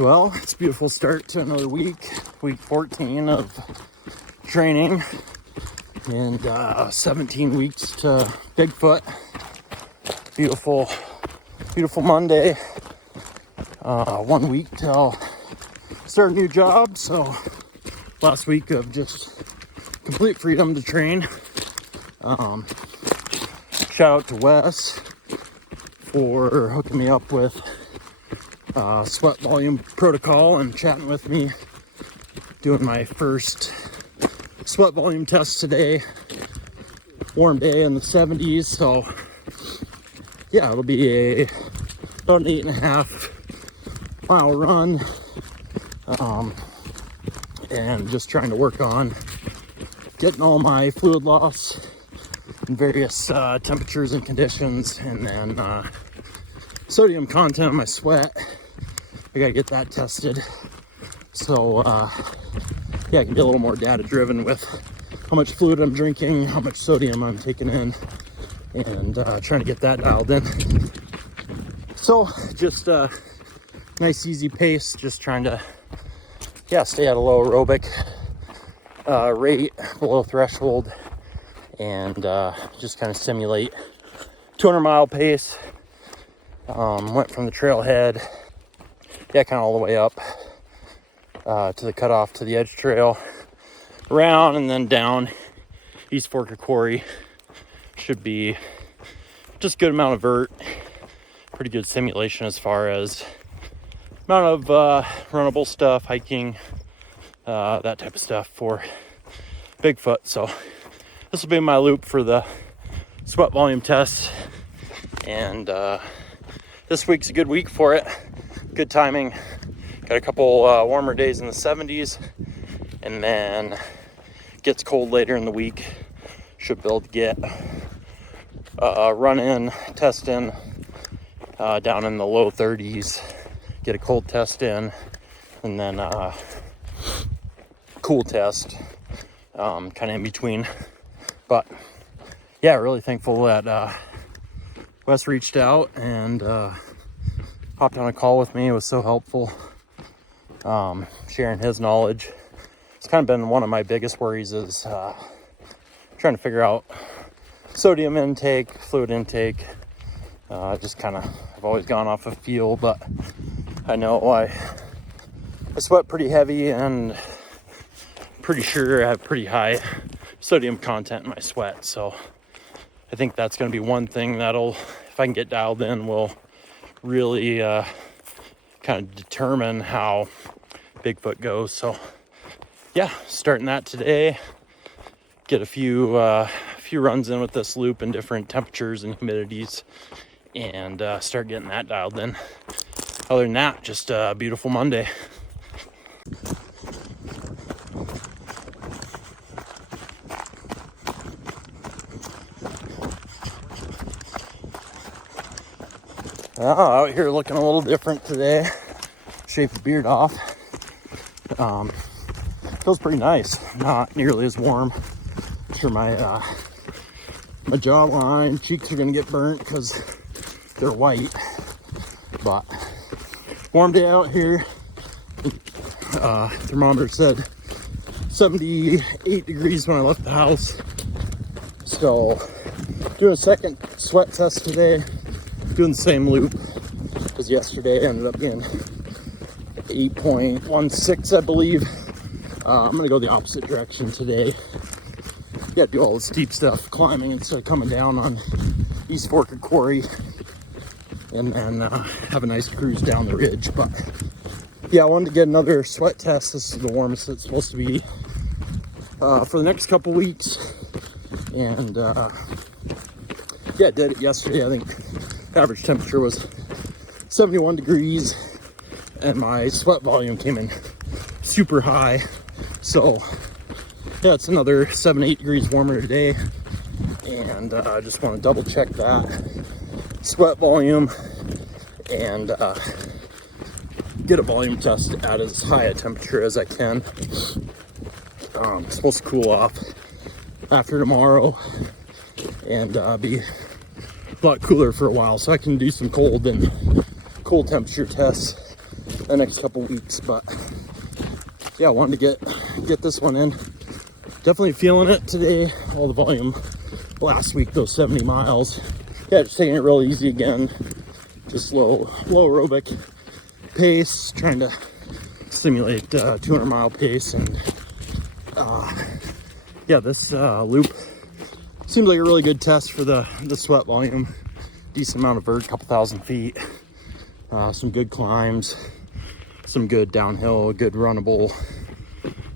Well, it's a beautiful start to another week 14 of training, and 17 weeks to Bigfoot. Beautiful Monday. 1 week till start a new job, so last week of just complete freedom to train. Shout out to Wes for hooking me up with sweat volume protocol and chatting with me, doing my first sweat volume test today. Warm day in the 70s, so yeah, it'll be about an 8.5 mile run, and just trying to work on getting all my fluid loss in various temperatures and conditions, and then sodium content in my sweat. I gotta get that tested, so yeah, I can be a little more data driven with how much fluid I'm drinking, how much sodium I'm taking in, and trying to get that dialed in. So just nice easy pace, just trying to stay at a low aerobic rate, below threshold, and just kind of simulate 200-mile pace. Went from the trailhead, kind of all the way up to the cutoff to the edge trail, around and then down East Fork of Quarry. Should be just a good amount of vert, pretty good simulation as far as amount of runnable stuff, hiking, that type of stuff for Bigfoot. So this will be my loop for the sweat volume test, and this week's a good week for it. Good timing. Got a couple warmer days in the 70s, and then gets cold later in the week. Should be able to get run in, test in down in the low 30s, get a cold test in, and then cool test kind of in between. But yeah, really thankful that Wes reached out and hopped on a call with me. It was so helpful, sharing his knowledge. It's kind of been one of my biggest worries, is trying to figure out sodium intake, fluid intake. Just kind of, I've always gone off of feel, but I know I sweat pretty heavy, and pretty sure I have pretty high sodium content in my sweat. So I think that's going to be one thing that'll, if I can get dialed in, will really kind of determine how Bigfoot goes. So yeah, starting that today. Get a few runs in with this loop in different temperatures and humidities, and start getting that dialed in. Other than that, just a beautiful Monday. Out here looking a little different today. Shaved the beard off. Feels pretty nice. Not nearly as warm. I'm sure my jawline, cheeks are gonna get burnt because they're white. But warm day out here. Thermometer said 78 degrees when I left the house. So doing a second sweat test today. Doing the same loop as yesterday. Ended up being 8.16, I believe. I'm gonna go the opposite direction today. Got to do all the steep stuff, climbing instead of coming down on East Fork of Quarry, and then have a nice cruise down the ridge. But yeah, I wanted to get another sweat test. This is the warmest it's supposed to be for the next couple weeks, and yeah, did it yesterday. I think average temperature was 71 degrees, and my sweat volume came in super high. So yeah, it's another 7-8 degrees warmer today, and I just want to double check that sweat volume and get a volume test at as high a temperature as I can. It's supposed to cool off after tomorrow and be a lot cooler for a while, so I can do some cold temperature tests the next couple weeks. But yeah, I wanted to get this one in. Definitely feeling it today. All the volume last week, those 70 miles. Yeah, just taking it real easy again. Just low aerobic pace, trying to simulate 200 mile pace. And yeah, this loop seems like a really good test for the sweat volume. Decent amount of vert, couple thousand feet. Some good climbs, some good downhill, good runnable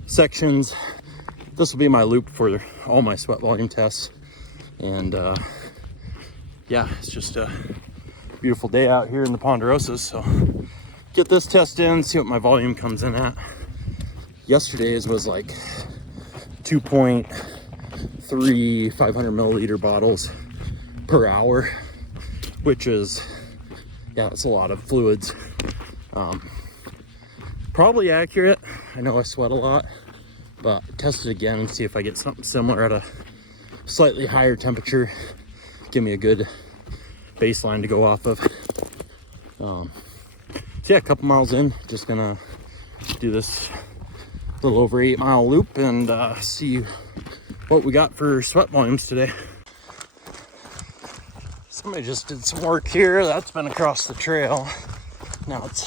sections. This will be my loop for all my sweat volume tests. And yeah, it's just a beautiful day out here in the Ponderosas. So get this test in, see what my volume comes in at. Yesterday's was like 2.3 500 milliliter bottles per hour, which is, yeah, that's a lot of fluids. Probably accurate. I know I sweat a lot, but test it again and see if I get something similar at a slightly higher temperature. Give me a good baseline to go off of. So yeah, a couple miles in, just gonna do this little over 8 mile loop and see what we got for sweat volumes today. Somebody just did some work here. That's been across the trail. Now it's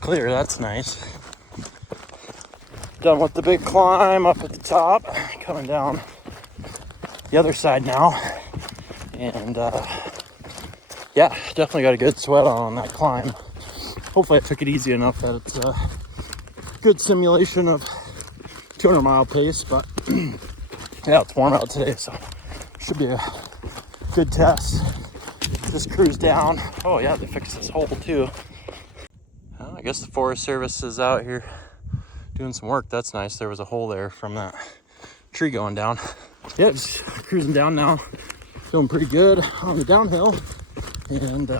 clear, that's nice. Done with the big climb up at the top, coming down the other side now. And yeah, definitely got a good sweat on that climb. Hopefully I took it easy enough that it's a good simulation of 200 mile pace, but yeah, it's warm out today, so should be a good test. Just cruise down. Oh yeah, they fixed this hole too. Well, I guess the Forest Service is out here doing some work. That's nice. There was a hole there from that tree going down. Yeah, just cruising down now. Feeling pretty good on the downhill. And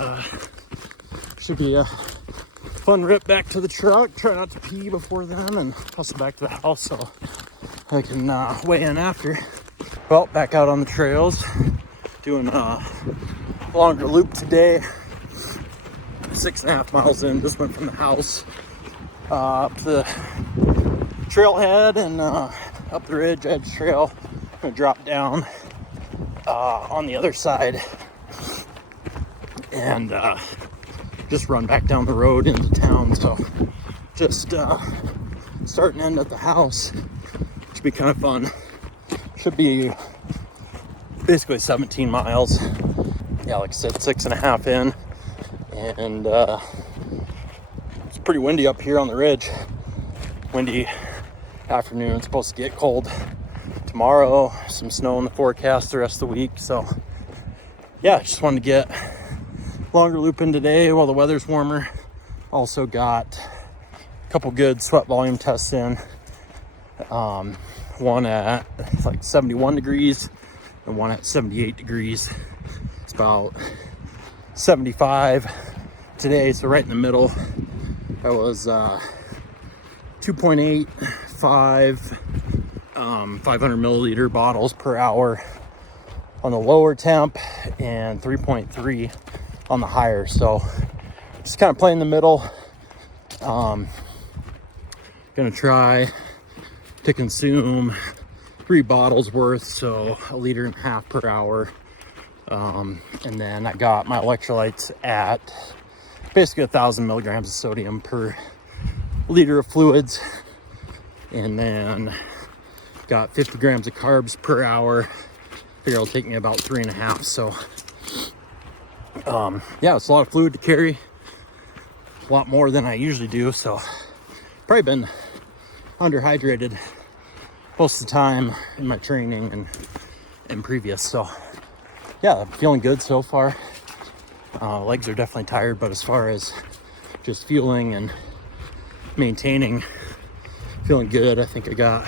should be a fun rip back to the truck. Try not to pee before then and hustle back to the house so I can weigh in after. Well, back out on the trails. Doing a longer loop today. 6.5 miles in. Just went from the house up to the trailhead and up the ridge, edge trail. I'm gonna drop down on the other side and just run back down the road into town. So just start and end at the house. Should be kind of fun. Should be basically 17 miles. Yeah, like I said, 6.5 in. And it's pretty windy up here on the ridge. Windy afternoon. It's supposed to get cold tomorrow. Some snow in the forecast the rest of the week. So yeah, just wanted to get longer loop in today while the weather's warmer. Also got a couple good sweat volume tests in. One at like 71 degrees and one at 78 degrees. It's about 75 today, so right in the middle. I was 2.85 500 milliliter bottles per hour on the lower temp and 3.3 on the higher. So just kind of playing the middle. Gonna try to consume 3 bottles worth, so 1.5 liters per hour. And then I got my electrolytes at basically 1,000 milligrams of sodium per liter of fluids. And then got 50 grams of carbs per hour. Figure it'll take me about 3.5. So yeah, it's a lot of fluid to carry. A lot more than I usually do. So probably been underhydrated most of the time in my training and previous. So yeah, I'm feeling good so far. Legs are definitely tired, but as far as just fueling and maintaining, feeling good. I think I got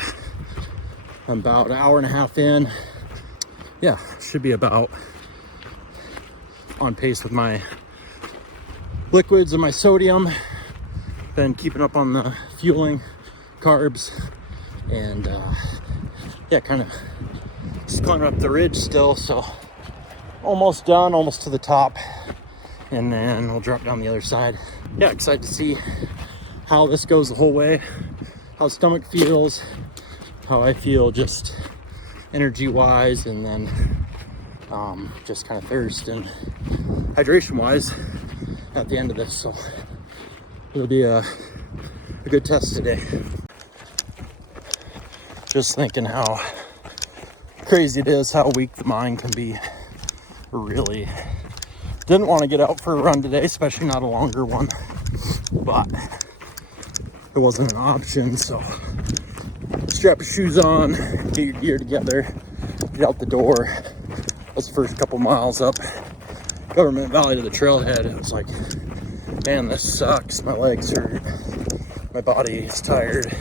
about 1.5 hours in. Yeah, should be about on pace with my liquids and my sodium. Been keeping up on the fueling, carbs, and yeah, kind of just climbing up the ridge still. So almost done, almost to the top. and then we'll drop down the other side. Yeah, excited to see how this goes the whole way, how stomach feels, how I feel just energy wise, and then just kind of thirst and hydration wise at the end of this. So it'll be a good test today. Just thinking how crazy it is, how weak the mind can be. Really didn't want to get out for a run today, especially not a longer one, but it wasn't an option. So strap your shoes on, get your gear together, get out the door. That was the first couple miles up Government Valley to the trailhead. It was like, man, this sucks. My legs hurt, my body is tired.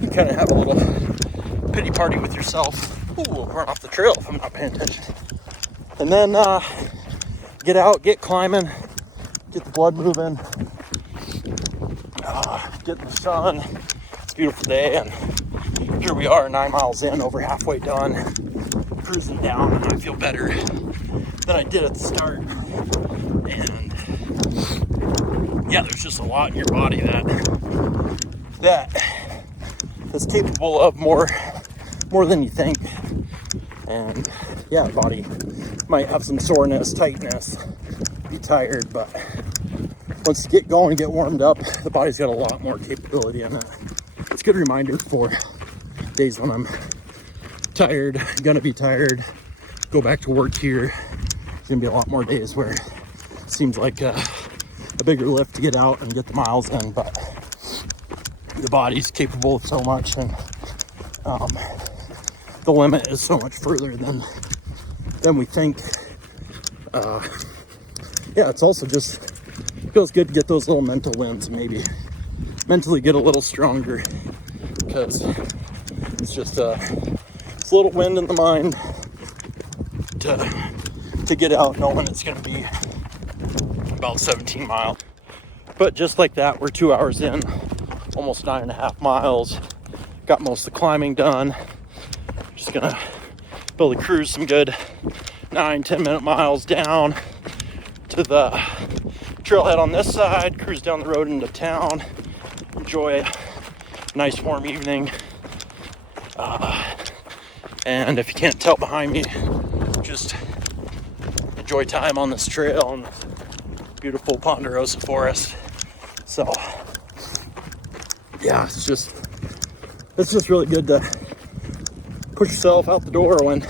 You kind of have a little pity party with yourself. Ooh, I'll run off the trail if I'm not paying attention. And then get out, get climbing, get the blood moving, get in the sun. It's a beautiful day, and here we are 9 miles in, over halfway done, cruising down, and I feel better than I did at the start. And yeah, there's just a lot in your body that is capable of more than you think. And yeah, the body might have some soreness, tightness, be tired, but once you get going, get warmed up, the body's got a lot more capability in it. It's a good reminder for days when I'm tired, gonna be tired, go back to work here. There's gonna be a lot more days where it seems like a bigger lift to get out and get the miles in, but the body's capable of so much, and the limit is so much further than we think. Yeah, it's also just feels good to get those little mental wins, maybe mentally get a little stronger, because it's just it's a little wind in the mind to get out knowing it's going to be about 17 miles. But just like that, we're 2 hours in, almost 9.5 miles. Got most of the climbing done. Just gonna build a cruise some good 9-10 minute miles down to the trailhead on this side, cruise down the road into town, enjoy a nice warm evening. And if you can't tell behind me, just enjoy time on this trail and beautiful ponderosa forest. So yeah, it's just really good to push yourself out the door when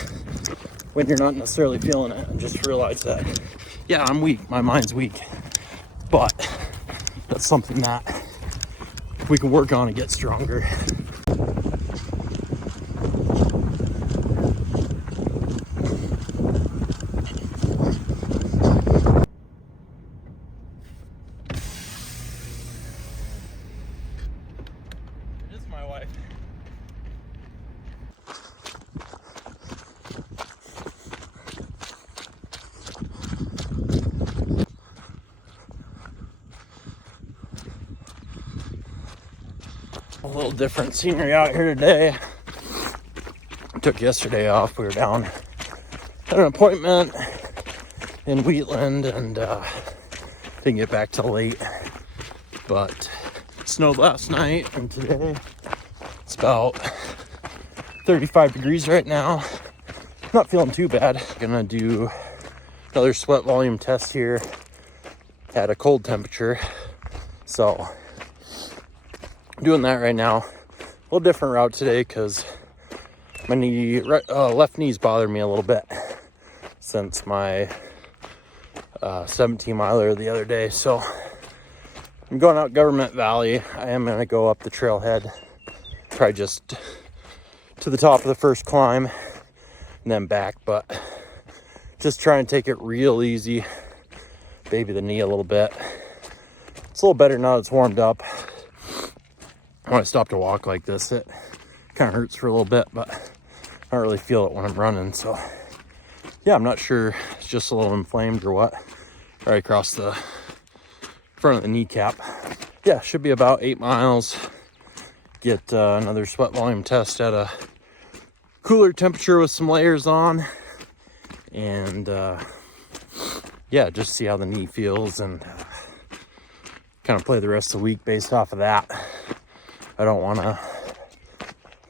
you're not necessarily feeling it, and just realize that, yeah, I'm weak, my mind's weak, but that's something that we can work on and get stronger. It is my wife. A little different scenery out here today. I took yesterday off. We were down at an appointment in Wheatland, and didn't get back till late. But it snowed last night, and today it's about 35 degrees right now. Not feeling too bad. Gonna do another sweat volume test here at a cold temperature. So doing that right now. A little different route today because my left knee's bothered me a little bit since my 17 miler the other day. So I'm going out Government Valley. I am going to go up the trailhead, try just to the top of the first climb and then back, but just try and take it real easy, baby the knee a little bit. It's a little better now that it's warmed up. When I stop to walk like this, it kind of hurts for a little bit, but I don't really feel it when I'm running. So yeah, I'm not sure, it's just a little inflamed or what, right across the front of the kneecap. Yeah, should be about 8 miles. Get another sweat volume test at a cooler temperature with some layers on, and yeah, just see how the knee feels and kind of play the rest of the week based off of that. I don't want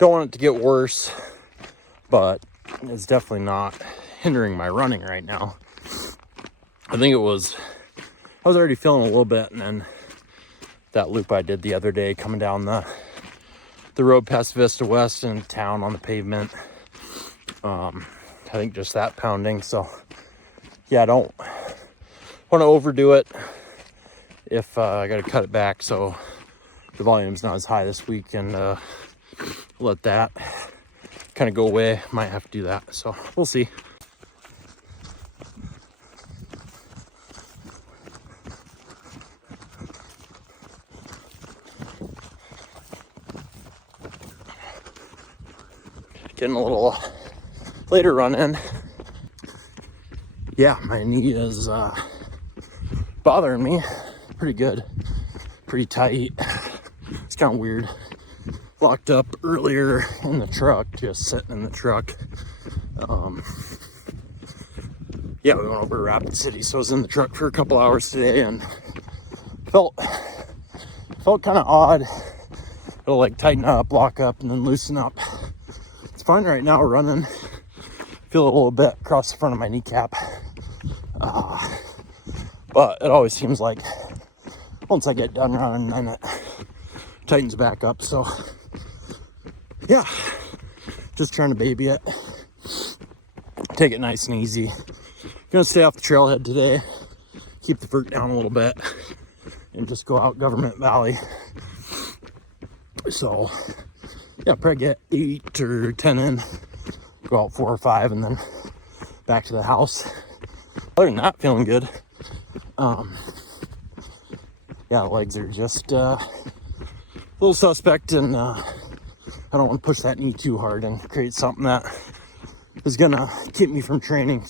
it to get worse, but it's definitely not hindering my running right now. I was already feeling a little bit, and then that loop I did the other day coming down the road past Vista West in town on the pavement, I think just that pounding. So yeah, I don't want to overdo it if I got to cut it back so the volume's not as high this week, and let that kind of go away. Might have to do that, so we'll see. Getting a little later run in. Yeah, my knee is bothering me pretty good, pretty tight. It's kind of weird. Locked up earlier in the truck, just sitting in the truck. Yeah, we went over to Rapid City, so I was in the truck for a couple hours today and felt kind of odd. It'll like tighten up, lock up, and then loosen up. It's fine right now running. Feel a little bit across the front of my kneecap. But it always seems like once I get done running, then it tightens back up. So yeah, just trying to baby it. Take it nice and easy. Gonna stay off the trailhead today. Keep the vert down a little bit and just go out Government Valley. So yeah, probably get 8 or 10 in, go out 4 or 5, and then back to the house. Other than that, feeling good. Yeah, legs are just a little suspect, and I don't want to push that knee too hard and create something that is gonna keep me from training.